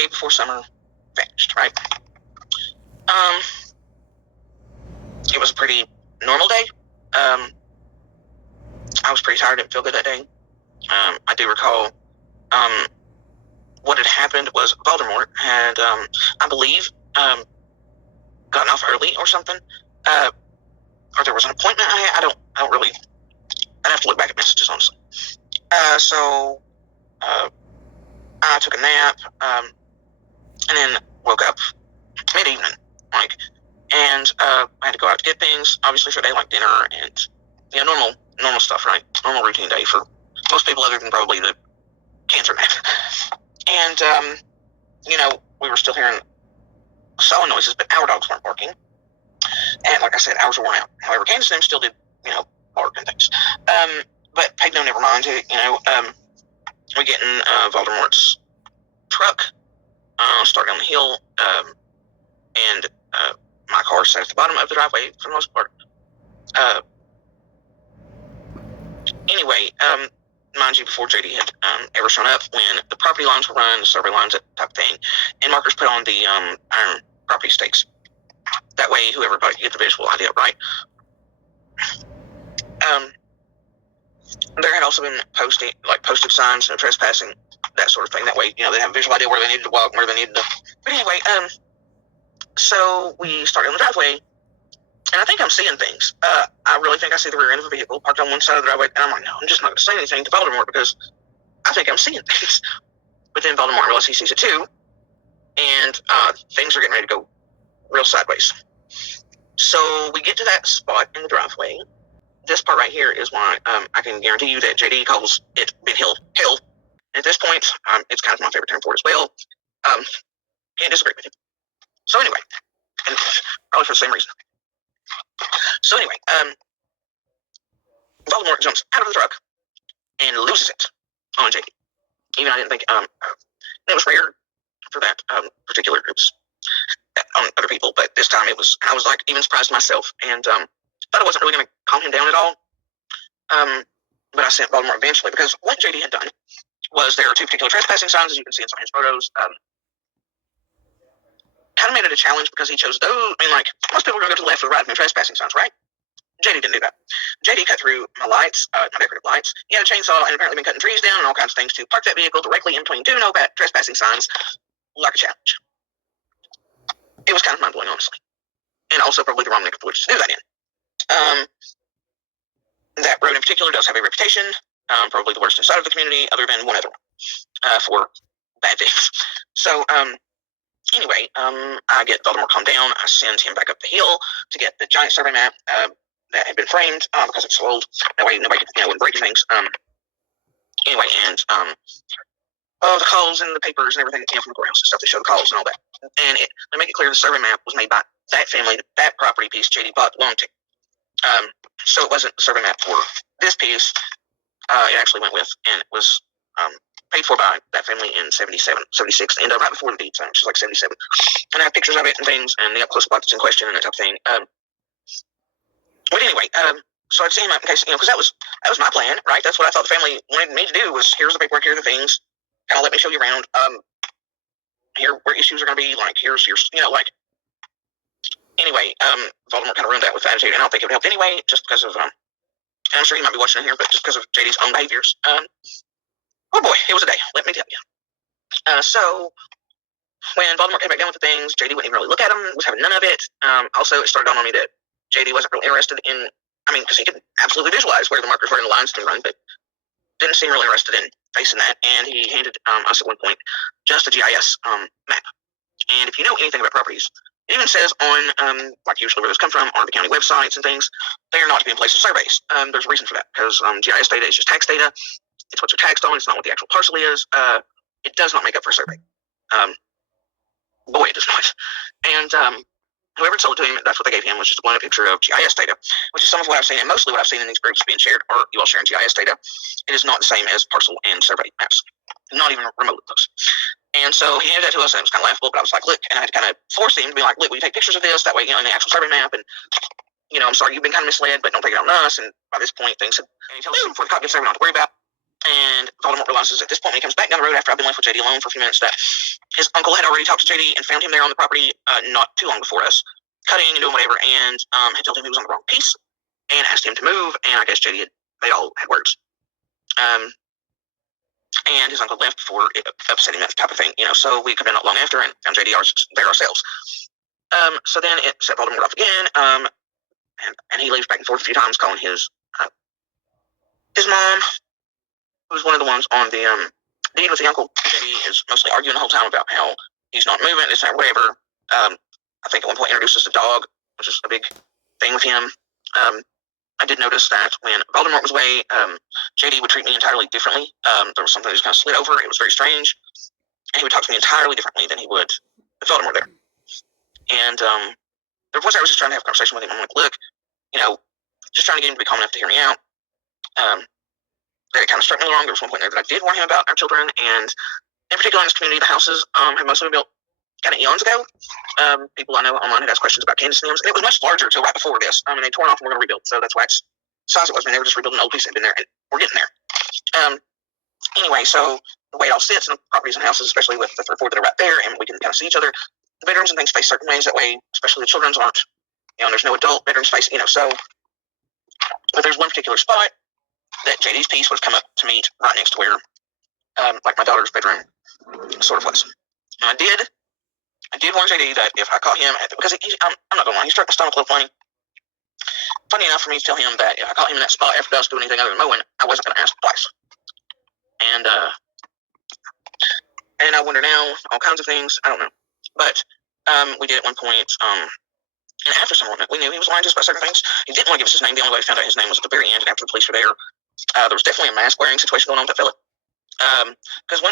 day before summer vanished, right? Um, it was a pretty normal day. I was pretty tired, didn't feel good that day. I do recall, what had happened was Voldemort had, I believe, gotten off early or something, or there was an appointment I had. I don't really, I'd have to look back at messages, honestly. So I took a nap, and then woke up mid-evening, and I had to go out to get things, obviously for a day like dinner and, normal stuff, right? Normal routine day for most people other than probably the cancer nap. And, we were still hearing solid noises, but our dogs weren't barking. And like I said, ours were worn out. However, Candace and them still did, bark and things. But paid no never mind to, we get in Voldemort's truck, started on the hill, and my car sat at the bottom of the driveway for the most part. Anyway, mind you, before JD had ever shown up, when the property lines were run, the survey lines, that type of thing, and markers put on the iron property stakes. That way, whoever could get the visual idea, right? There had also been posted signs, no trespassing, that sort of thing. That way, they have a visual idea where they needed to walk, where they needed to. But anyway, so we started on the driveway, and I think I'm seeing things. I really think I see the rear end of a vehicle parked on one side of the driveway, and I'm like, no, I'm just not going to say anything to Voldemort because I think I'm seeing things. But then Voldemort realizes he sees it too, and things are getting ready to go real sideways. So we get to that spot in the driveway. This part right here is why I can guarantee you that JD calls it Big Hill. And at this point, it's kind of my favorite term for it as well. Can't disagree with it. So anyway, and probably for the same reason. So anyway, Voldemort jumps out of the truck and loses it on JD. Even I didn't think it was rare for that particular groups on other people, but this time I was like even surprised myself, and thought I wasn't really going to calm him down at all. But I sent Voldemort eventually, because what JD had done was there are two particular trespassing signs, as you can see in some of his photos. Kind of made it a challenge because he chose those. I mean, like, most people are going to go to the left or the right from the trespassing signs, right? JD didn't do that. JD cut through my lights, my decorative lights. He had a chainsaw and apparently been cutting trees down and all kinds of things to park that vehicle directly in between two no trespassing signs, like a challenge. It was kind of mind-blowing, honestly. And also probably the wrong neck of the woods to do that in. That road in particular does have a reputation, probably the worst inside of the community, other than one other one, for bad things. So, anyway, I get Voldemort calmed down. I send him back up the hill to get the giant survey map that had been framed because it's so old. That way nobody wouldn't break things. Anyway, and the calls and the papers and everything from the courthouse and stuff, they show the calls and all that. And they make it clear the survey map was made by that family, that property piece JD bought belonged to. So it wasn't the survey map for this piece. It actually went with, and it was paid for by that family in 77, 76, and right before the deed sign, which is like 77. And I have pictures of it and things, and the up-close spot that's in question and that type of thing. But anyway, so I'd seen him out in case, because that was my plan, right? That's what I thought the family wanted me to do was, here's the paperwork, here are the things, kind of let me show you around. Here where issues are going to be, like, here's your, Anyway, Voldemort kind of ruined that with attitude, and I don't think it would help anyway, just because of, and I'm sure he might be watching it here, but just because of JD's own behaviors. Oh boy, it was a day, let me tell you. So, when Voldemort came back down with the things, JD wouldn't even really look at them, was having none of it. Also, it started on me that JD wasn't really interested in, because he could absolutely visualize where the markers were in the lines to run, but didn't seem really interested in facing that, and he handed us at one point just a GIS map. And if you know anything about properties, it even says on, like usually where those come from, on the county websites and things, they are not to be in place of surveys. There's a reason for that, because GIS data is just tax data. It's what you're taxed on. It's not what the actual parcel is. It does not make up for a survey. Boy, it does not. And whoever sold it to him, that's what they gave him, was just a blown-up picture of GIS data, which is some of what I've seen, and mostly what I've seen in these groups being shared, or you all sharing GIS data. It is not the same as parcel and survey maps. Not even remotely close. And so he handed that to us, and it was kind of laughable, but I was like, look, and I had to kind of force him to be like, look, will you take pictures of this? That way, in the actual survey map, and, I'm sorry, you've been kind of misled, but don't take it on us. And by this point, things had, and he tells us before the cop gets there, we don't have to worry about And Voldemort realizes at this point when he comes back down the road after I've been left with JD alone for a few minutes that his uncle had already talked to JD and found him there on the property not too long before us, cutting and doing whatever, and had told him he was on the wrong piece and asked him to move, and I guess they all had words. And his uncle left before it upset him, that type of thing, so we come in not long after and found JD there ourselves. So then it set Voldemort off again, and he leaves back and forth a few times calling his mom, who was one of the ones on the deed with the uncle. JD is mostly arguing the whole time about how he's not moving, this and whatever. I think at one point introduces the dog, which is a big thing with him. I did notice that when Voldemort was away, JD would treat me entirely differently. There was something that just kind of slid over. It was very strange. And he would talk to me entirely differently than he would with Voldemort there. And there were points I was just trying to have a conversation with him. I'm like, look, just trying to get him to be calm enough to hear me out. That it kind of struck me wrong. There was one point there that I did warn him about our children. And in particular in this community, the houses have mostly been built kind of eons ago. People I know online had asked questions about Candace names, and it was much larger until right before this. And they tore it off and we're going to rebuild. So that's why it's the size it was. I mean, they were just rebuilding an old piece that had been there, and we're getting there. Anyway, so the way it all sits in the properties and houses, especially with the 3 or 4 that are right there, and we can kind of see each other. The bedrooms and things face certain ways. That way, especially the children's aren't, there's no adult bedroom space, so. But there's one particular spot that JD's piece would come up to meet right next to where, like my daughter's bedroom sort of was. And I did warn JD that if I caught him because I'm not going to lie, he struck my stomach a little funny. Funny enough for me to tell him that if I caught him in that spot after dusk doing anything other than mowing, I wasn't going to ask twice. And I wonder now, all kinds of things, I don't know. But we did at one point, and after some we knew he was lying to us about certain things. He didn't want to give us his name. The only way we found out his name was at the very end, and after the police were there. There was definitely a mask-wearing situation going on with that fella. Because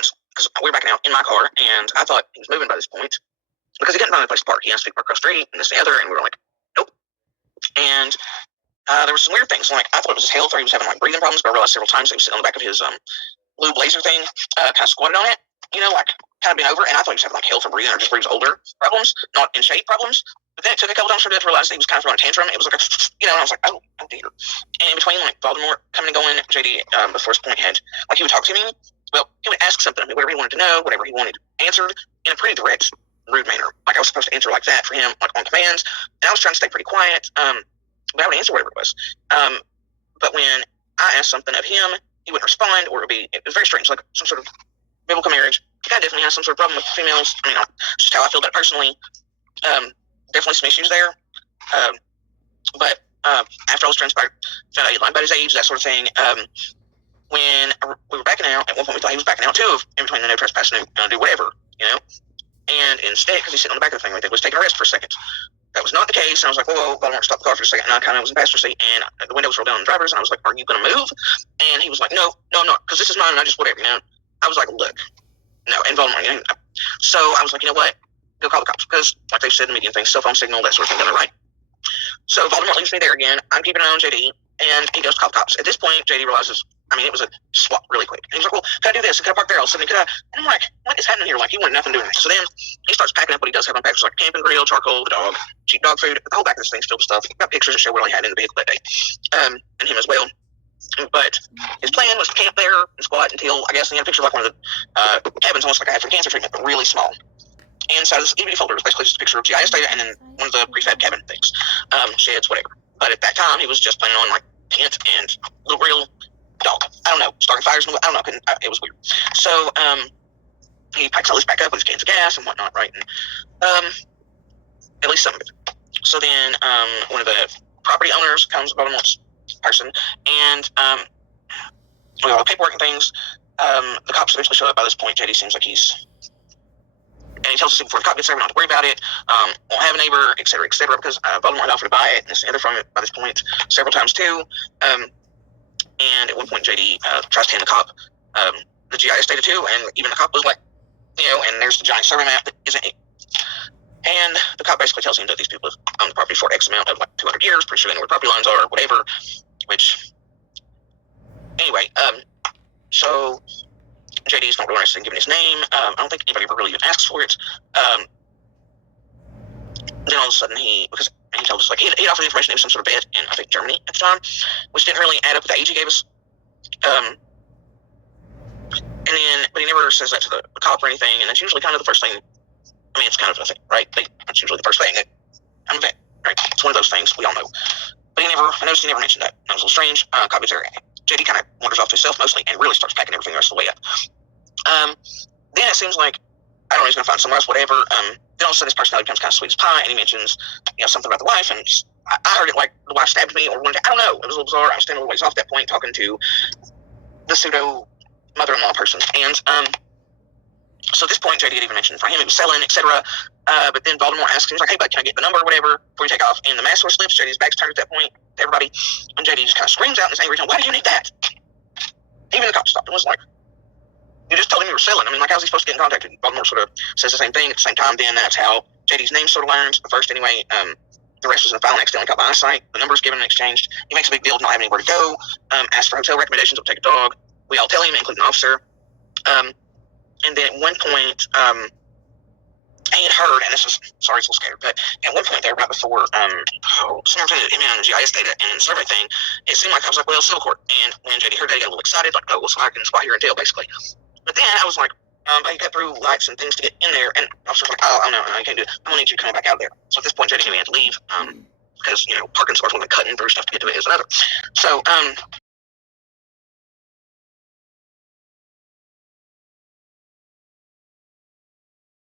we were backing out in my car, and I thought he was moving by this point. Because he couldn't find a place to park. He asked me to park across the street, and this and the other, and we were like, nope. And there were some weird things. Like, I thought it was his health, or he was having, breathing problems, but I realized several times that he was sitting on the back of his blue blazer thing, kind of squatted on it, kind of been over, and I thought he was having, health or breathing, or just breathes older problems, not in shape problems. But then it took a couple times for me to realize that he was kind of throwing a tantrum. It was like and I was like, oh dear. And in between, Voldemort coming and going, JD, before his point had, he would talk to me. Well, he would ask something of me, whatever he wanted to know, whatever he wanted answered, in a pretty direct, rude manner. I was supposed to answer like that for him, on commands. And I was trying to stay pretty quiet, but I would answer whatever it was. But when I asked something of him, he wouldn't respond, or it was very strange, like some sort of biblical marriage. The guy definitely has some sort of problem with females. I mean, it's just how I feel about it personally. Definitely some issues there. But after all was transpired, found out he lied about his age, that sort of thing. When we were backing out, at one point we thought he was backing out too, in between the no trespassing and do whatever, And instead, because he's sitting on the back of the thing, we was taking a rest for a second. That was not the case. And I was like, whoa, Voldemort, stop the car for a second. And I kind of was in the passenger seat, and the window was rolled down on the driver's, and I was like, are you going to move? And he was like, no, I'm not, because this is mine, and I just whatever, I was like, look, no. And Voldemort, so I was like, you know what? Go call the cops, because like they said in the media things, cell phone signal, that sort of thing, right? So Voldemort leaves me there again. I'm keeping an eye on JD, and he goes to call the cops. At this point, JD realizes, it was a swap really quick. And he's like, well, can I do this? And can I park there? And I'm like, what is happening here? He wanted nothing to do with it. So then he starts packing up what he does have on packs, like camping grill, charcoal, the dog, cheap dog food. The whole back of this thing's filled with stuff. Got pictures that show what he had in the vehicle that day, and him as well. But his plan was to camp there and squat until, I guess, he had a picture of one of the cabins, almost like I had for cancer treatment, but really small. And inside this EVD folder was basically just a picture of GIS data and then one of the prefab cabin things, sheds, whatever. But at that time, he was just planning on tent and little grill, dog. I don't know, starting fires. I don't know. It was weird. So he packs all this back up with his cans of gas and whatnot, right? And at least some of it. So then one of the property owners comes, Voldemort's person, and we all the paperwork and things. The cops eventually show up. By this point, JD seems like and he tells us before the cop gets there, we don't have to worry about it. Won't have a neighbor, et cetera, because Voldemort offered to buy it, and it's the other from it by this point several times too. And at one point, JD tries to hand the cop the GIS data too, and even the cop was like, and there's the giant survey map that isn't it. And the cop basically tells him that these people have owned the property for X amount of 200 years, pretty sure they know where the property lines are, or whatever. Which, anyway, so JD's not really interested in giving his name. I don't think anybody ever really even asks for it. Then all of a sudden because he told us, he offered the information, it was some sort of vet in, I think, Germany at the time, which didn't really add up with the age he gave us. And then, but he never says that to the cop or anything. And that's usually kind of the first thing. I mean, it's kind of a thing, right? That's usually the first thing. I'm a vet, right? It's one of those things we all know. But I noticed he never mentioned that. That was a little strange. Cop gets there. JD kind of wanders off to himself mostly and really starts packing everything the rest of the way up. Then it seems like, I don't know, he's going to find somewhere else, whatever. Then all of a sudden his personality becomes kind of sweet as pie, and he mentions, something about the wife, and I heard it like the wife stabbed me or one day. I don't know. It was a little bizarre. I was standing a little ways off at that point talking to the pseudo mother-in-law person. And so at this point, JD had even mentioned for him it was selling, etc. But then Baltimore asks him, he's like, hey, bud, can I get the number or whatever before you take off? And the mask switch slips. JD's back's turned at that point to everybody. And JD just kind of screams out in this angry tone, why do you need that? Even the cop stopped and was like, you just told him you were selling. I mean, like, how's he supposed to get in contact? And Baltimore sort of says the same thing at the same time. Then that's how JD's name sort of learns. The first, anyway. The rest was in the file and accidentally caught by eyesight. The number's given and exchanged. He makes a big deal of not having anywhere to go. Asks for hotel recommendations. He'll take a dog. We all tell him, including the officer. And then at one point, I had heard, and this was, sorry, it's a little scattered, but at one point there, right before, someone turned the GIS data and survey thing, it seemed like I was like, well, civil court. And when JD heard that, he got a little excited, like, oh, well, so I can squat here and tail, basically. But then I was like, I got through lights and things to get in there, and I was like, oh, no, I can't do it. I'm going to need you to come back out of there. So at this point, JD had to leave, because, parking spots, when they're cutting through stuff to get to it is another. So,